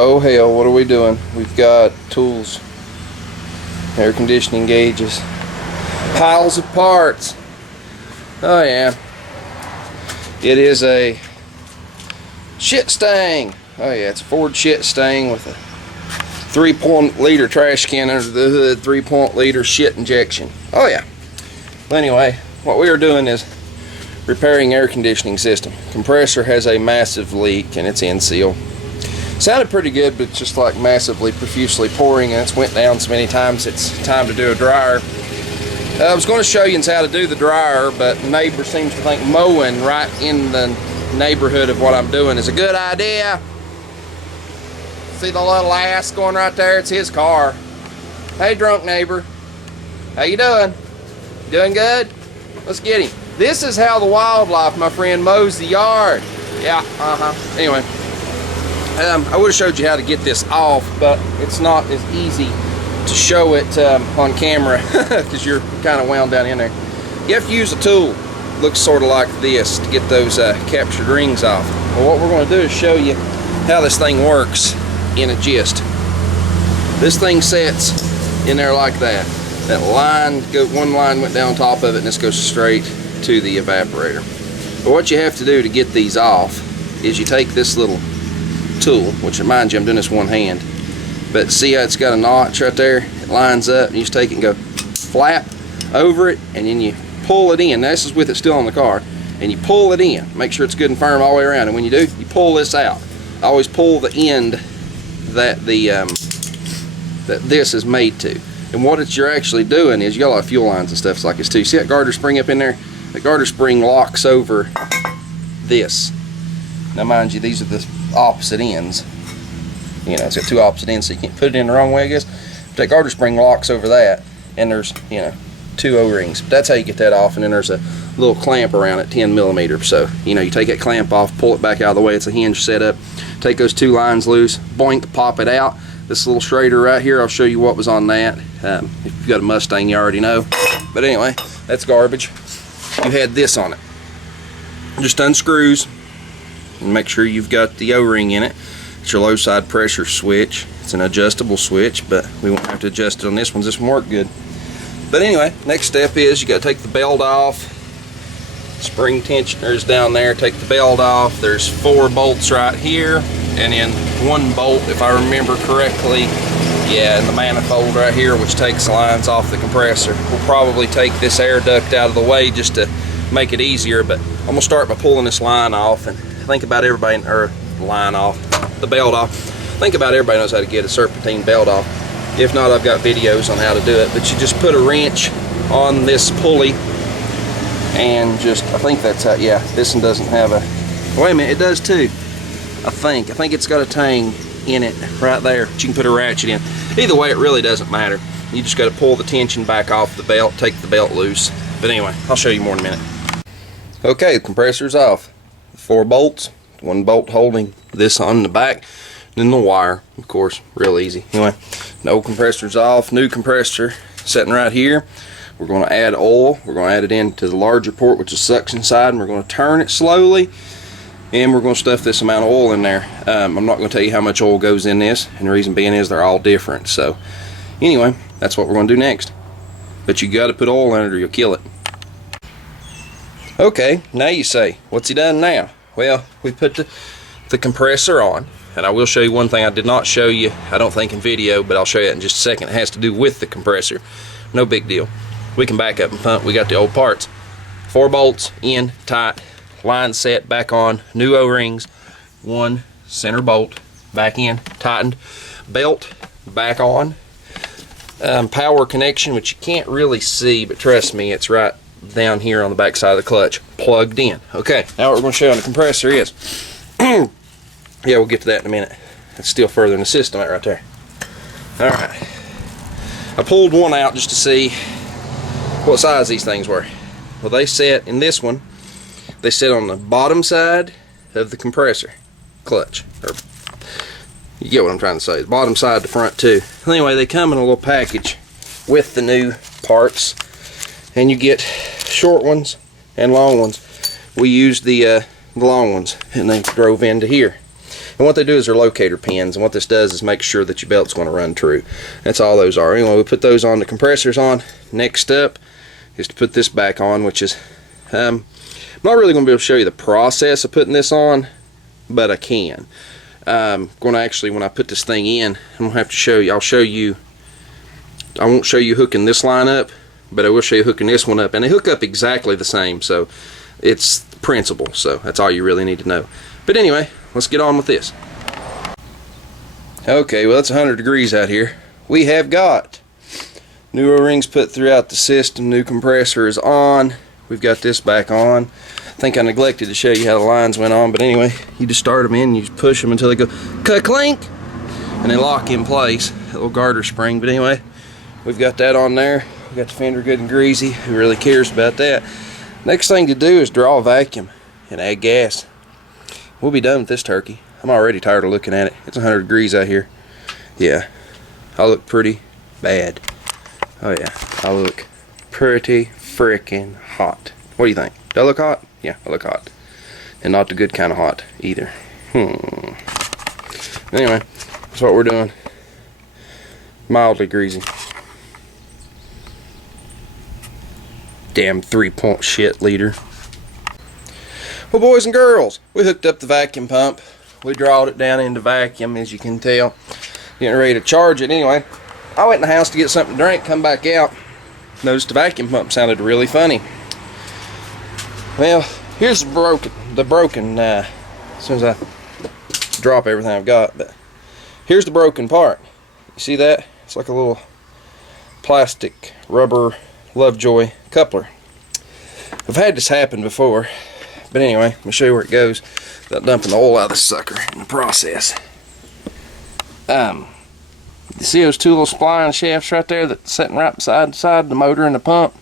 Oh hell, what are we doing? We've got tools, air conditioning gauges, piles of parts. Oh yeah. It is a shit stang. Oh yeah, it's a Ford shit stang with a 3.0-liter trash can under the hood, 3.0-liter shit injection. Oh yeah. Well, anyway, what we are doing is repairing air conditioning system. Compressor has a massive leak and it's in seal. Sounded pretty good, but just like massively profusely pouring, and it's went down so many times it's time to do a dryer. I was going to show you how to do the dryer, but the neighbor seems to think mowing right in the neighborhood of what I'm doing is a good idea. See the little ass going right there? It's his car. Hey, drunk neighbor. How you doing? Doing good? Let's get him. This is how the wildlife, my friend, mows the yard. Yeah, Anyway. I would have showed you how to get this off, but it's not as easy to show it on camera because you're kind of wound down in there. You have to use a tool. Looks sort of like this to get those captured rings off. Well, what we're going to do is show you how this thing works in a gist. This thing sets in there like that. That line, one line went down top of it, and this goes straight to the evaporator. But what you have to do to get these off is you take this little tool, which reminds you I'm doing this one hand, but see how it's got a notch right there? It lines up, and you just take it and go flap over it, and then you pull it in. Now, this is with it still on the car, and you pull it in. Make sure it's good and firm all the way around, and when you do, you pull this out. I always pull the end that that this is made to. And what you're actually doing is, you got a lot of fuel lines and stuff like this too. See that garter spring up in there? The garter spring locks over this. Now mind you, these are the opposite ends. You know, it's got two opposite ends, so you can't put it in the wrong way, I guess. But that garter spring locks over that, and there's, you know, two O-rings. But that's how you get that off, and then there's a little clamp around it, 10mm. So, you know, you take that clamp off, pull it back out of the way. It's a hinge setup. Take those two lines loose, boink, pop it out. This little Schrader right here, I'll show you what was on that. If you've got a Mustang, you already know. But anyway, that's garbage. You had this on it. Just unscrews, and make sure you've got the O-ring in it. It's your low side pressure switch. It's an adjustable switch, but we won't have to adjust it on this one. This one worked good. But anyway, next step is you got to take the belt off. Spring tensioners down there. Take the belt off. There's 4 bolts right here, and then 1 bolt, if I remember correctly, yeah, in the manifold right here, which takes lines off the compressor. We'll probably take this air duct out of the way just to make it easier, but I'm gonna start by pulling this line off. And think about everybody, or line off, the belt off. Think about everybody knows how to get a serpentine belt off. If not, I've got videos on how to do it. But you just put a wrench on this pulley, and just, I think that's how, yeah, this one doesn't have a, wait a minute, it does too. I think it's got a tang in it right there, but you can put a ratchet in. Either way, it really doesn't matter. You just got to pull the tension back off the belt, take the belt loose. But anyway, I'll show you more in a minute. Okay, the compressor's off. 4 bolts, 1 bolt holding this on the back, then the wire, of course, real easy. Anyway, the old compressor's off, new compressor sitting right here. We're going to add oil. We're going to add it into the larger port, which is suction side, and we're going to turn it slowly, and we're going to stuff this amount of oil in there. I'm not going to tell you how much oil goes in this, and the reason being is they're all different. So anyway, that's what we're going to do next. But you got to put oil in it or you'll kill it. Okay, now you say, what's he done now? Well, we put the compressor on, and I will show you one thing I did not show you, I don't think in video, but I'll show you in just a second. It has to do with the compressor. No big deal. We can back up and pump. We got the old parts. 4 bolts in, tight, line set, back on, new O-rings, 1 center bolt, back in, tightened, belt back on, power connection, which you can't really see, but trust me, it's right down here on the back side of the clutch, plugged in. Okay, now what we're going to show you on the compressor is, yeah, we'll get to that in a minute. It's still further in the system right there. Alright, I pulled one out just to see what size these things were. Well, they set in this one, they sit on the bottom side of the compressor clutch, or you get what I'm trying to say, the bottom side to front too. Anyway, they come in a little package with the new parts, and you get short ones and long ones. We used the long ones, and they drove into here. And what they do is they're locator pins, and what this does is make sure that your belt's going to run true. That's all those are. Anyway, we put those on, the compressors on. Next up is to put this back on, which is I'm not really going to be able to show you the process of putting this on, but I can. Going to actually, when I put this thing in, I'm going to have to show you. I'll show you. I won't show you hooking this line up, but I will show you hooking this one up, and they hook up exactly the same, so it's the principle. So that's all you really need to know. But anyway, let's get on with this. Okay, well, it's 100 degrees out here. We have got new O-rings put throughout the system. New compressor is on. We've got this back on. I think I neglected to show you how the lines went on, but anyway, you just start them in, you just push them until they go ka-clink, and they lock in place. A little garter spring. But anyway, we've got that on there. We got the fender good and greasy. Who really cares about that? Next thing to do is draw a vacuum and add gas. We'll be done with this turkey. I'm already tired of looking at it. It's 100 degrees out here. Yeah, I look pretty bad. Oh yeah, I look pretty freaking hot. What do you think? Do I look hot? Yeah, I look hot. And not the good kind of hot either. Anyway, that's what we're doing. Mildly greasy. Damn 3-point shit leader. Well, boys and girls, we hooked up the vacuum pump. We drawed it down into vacuum, as you can tell. Getting ready to charge it. Anyway, I went in the house to get something to drink, come back out. Noticed the vacuum pump sounded really funny. Well, here's the broken, as soon as I drop everything I've got, but here's the broken part. You see that? It's like a little plastic rubber Lovejoy coupler. I've had this happen before, but anyway, let me show you where it goes without dumping the oil out of this sucker in the process. You see those two little spline shafts right there that's sitting right beside the motor and the pump?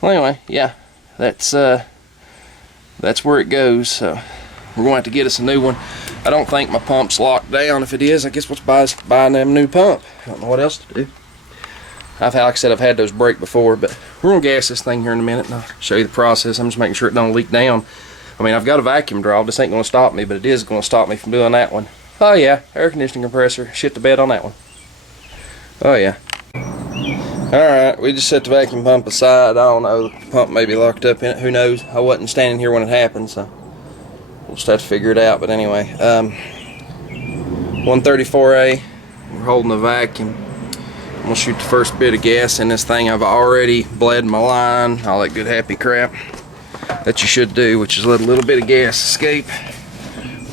Well, anyway, yeah, that's where it goes. So we're going to have to get us a new one. I don't think my pump's locked down. If it is, I guess we'll buy them new pump. I don't know what else to do. Like I said, I've had those break before, but we're going to gas this thing here in a minute, and I'll show you the process. I'm just making sure it don't leak down. I mean, I've got a vacuum draw. This ain't going to stop me, but it is going to stop me from doing that one. Oh yeah, air conditioning compressor. Shit the bed on that one. Oh yeah. Alright, we just set the vacuum pump aside. I don't know, the pump may be locked up in it. Who knows? I wasn't standing here when it happened, so we'll just have to figure it out. But anyway, 134A, we're holding the vacuum. I'm going to shoot the first bit of gas in this thing. I've already bled my line, all that good happy crap that you should do, which is let a little bit of gas escape.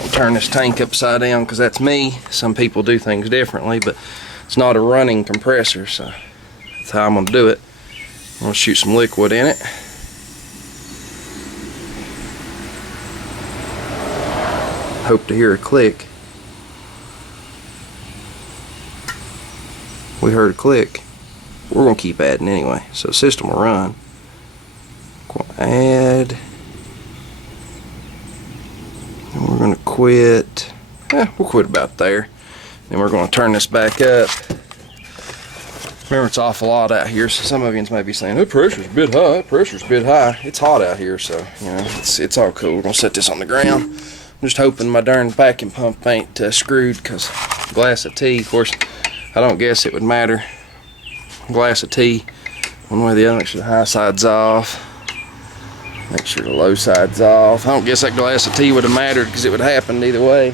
I'll turn this tank upside down because that's me. Some people do things differently, but it's not a running compressor, so that's how I'm going to do it. I'm going to shoot some liquid in it. Hope to hear a click. We heard a click. We're going to keep adding anyway, so the system will run. Going to add. And we're going to quit. We'll quit about there. Then we're going to turn this back up. Remember, it's awful hot out here, so some of you may be saying, "Oh, pressure's a bit high. Pressure's a bit high." It's hot out here, so you know it's all cool. We're going to set this on the ground. I'm just hoping my darn vacuum pump ain't screwed, because glass of tea, of course, I don't guess it would matter. Glass of tea, one way or the other. Make sure the high side's off. Make sure the low side's off. I don't guess that glass of tea would have mattered, because it would have happened either way.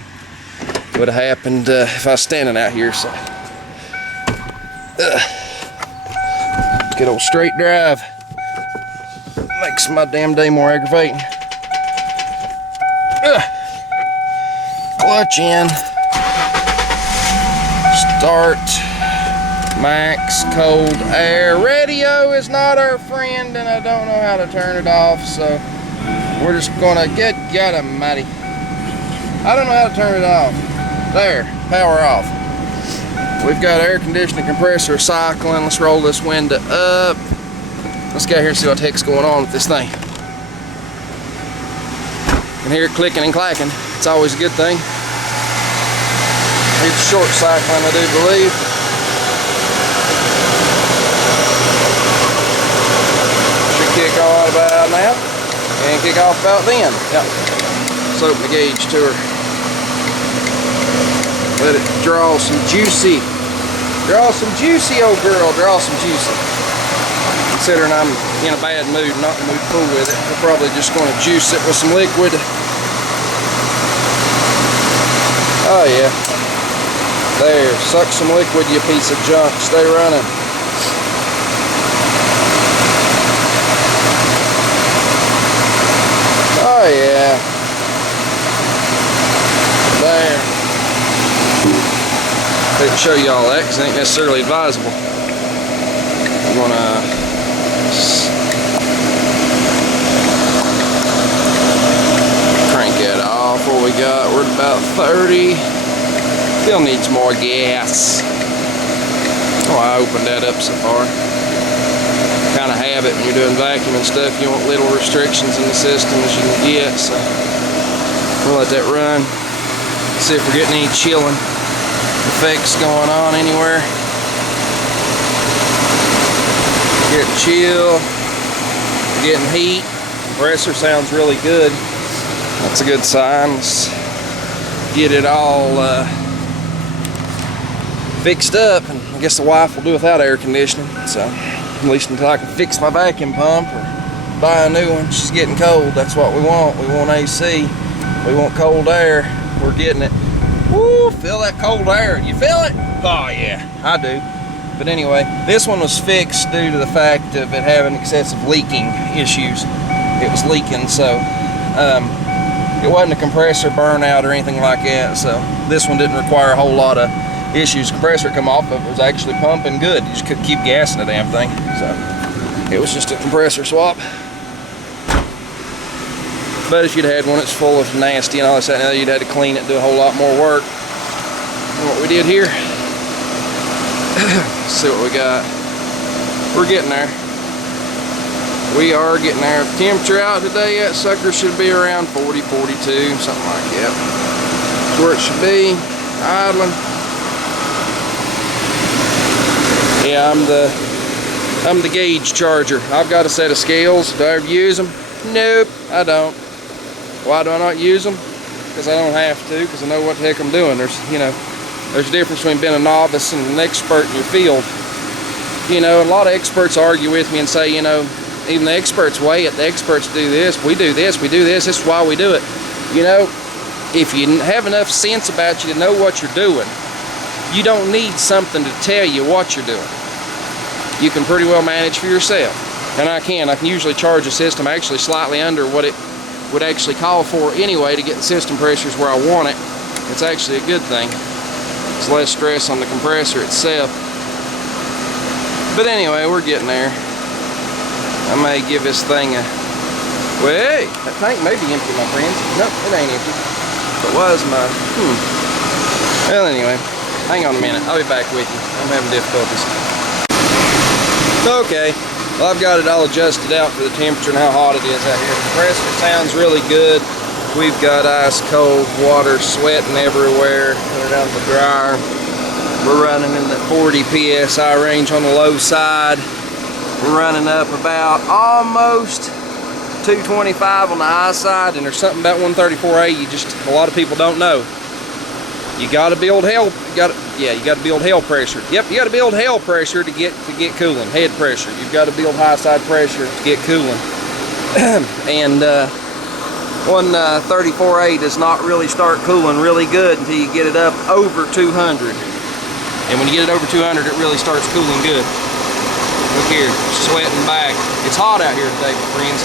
It would have happened if I was standing out here. So, good old straight drive makes my damn day more aggravating. Clutch in. Start. Max cold air. Radio is not our friend, and I don't know how to turn it off, so we're just gonna get almighty. I don't know how to turn it off. There, power off. We've got air conditioning compressor cycling. Let's roll this window up. Let's get out here and see what the heck's going on with this thing. You can hear it clicking and clacking. It's always a good thing. It's short cycling, I do believe. Should kick off about now and kick off about then. Yep. Let's open the gauge to her. Let it draw some juicy. Draw some juicy, old girl. Draw some juicy. Considering I'm in a bad mood, not in the mood to fool with it, we're probably just going to juice it with some liquid. Oh yeah. There. Suck some liquid, you piece of junk. Stay running. Oh yeah. There. I didn't show you all that because it ain't necessarily advisable. I'm gonna crank it off. What we got? We're at about 30. Still needs more gas. Oh, I opened that up so far. Kind of habit when you're doing vacuum and stuff. You want little restrictions in the system as you can get. So we'll let that run. See if we're getting any chilling effects going on anywhere. Getting chill, getting heat. Compressor sounds really good. That's a good sign. Let's get it all fixed up, and I guess the wife will do without air conditioning. So at least until I can fix my vacuum pump or buy a new one. She's getting cold. That's what we want. We want AC. We want cold air. We're getting it. Woo, feel that cold air. You feel it? Oh yeah, I do. But anyway, this one was fixed due to the fact of it having excessive leaking issues. It was leaking, so it wasn't a compressor burnout or anything like that. So this one didn't require a whole lot of issues. Compressor come off of it was actually pumping good. You just couldn't keep gassing the damn thing. So it was just a compressor swap. But if you'd had one that's full of nasty and all this and that, you'd had to clean it, do a whole lot more work than what we did here. Let's see what we got. We're getting there. We are getting there. Temperature out today, that sucker should be around 40, 42, something like that. That's where it should be. Idling. Yeah, I'm the gauge charger. I've got a set of scales. Do I ever use them? Nope, I don't. Why do I not use them? Because I don't have to, because I know what the heck I'm doing. There's a difference between being a novice and an expert in your field. You know, a lot of experts argue with me and say, you know, even the experts weigh it, the experts do this, we do this, this is why we do it. You know, if you have enough sense about you to know what you're doing, you don't need something to tell you what you're doing. You can pretty well manage for yourself. And I can usually charge a system actually slightly under what it would actually call for anyway to get the system pressures where I want it. It's actually a good thing. It's less stress on the compressor itself. But anyway, we're getting there. I may give this thing a... Well, hey, that tank may be empty, my friends. Nope, it ain't empty. It was my... Well, anyway, hang on a minute. I'll be back with you. I'm having difficulties. Okay. Well, I've got it all adjusted out for the temperature and how hot it is out here. The compressor sounds really good. We've got ice cold water sweating everywhere. Put it out of the dryer. We're running in the 40 PSI range on the low side. We're running up about almost 225 on the high side, and there's something about 134A a lot of people don't know. You got to build hell. You got to build hell pressure. Yep, you got to build hell pressure to get cooling. Head pressure. You've got to build high side pressure to get cooling. And 134A does not really start cooling really good until you get it up over 200. And when you get it over 200, it really starts cooling good. Look here, sweating back. It's hot out here today, my friends.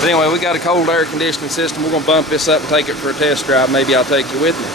But anyway, we got a cold air conditioning system. We're gonna bump this up and take it for a test drive. Maybe I'll take you with me.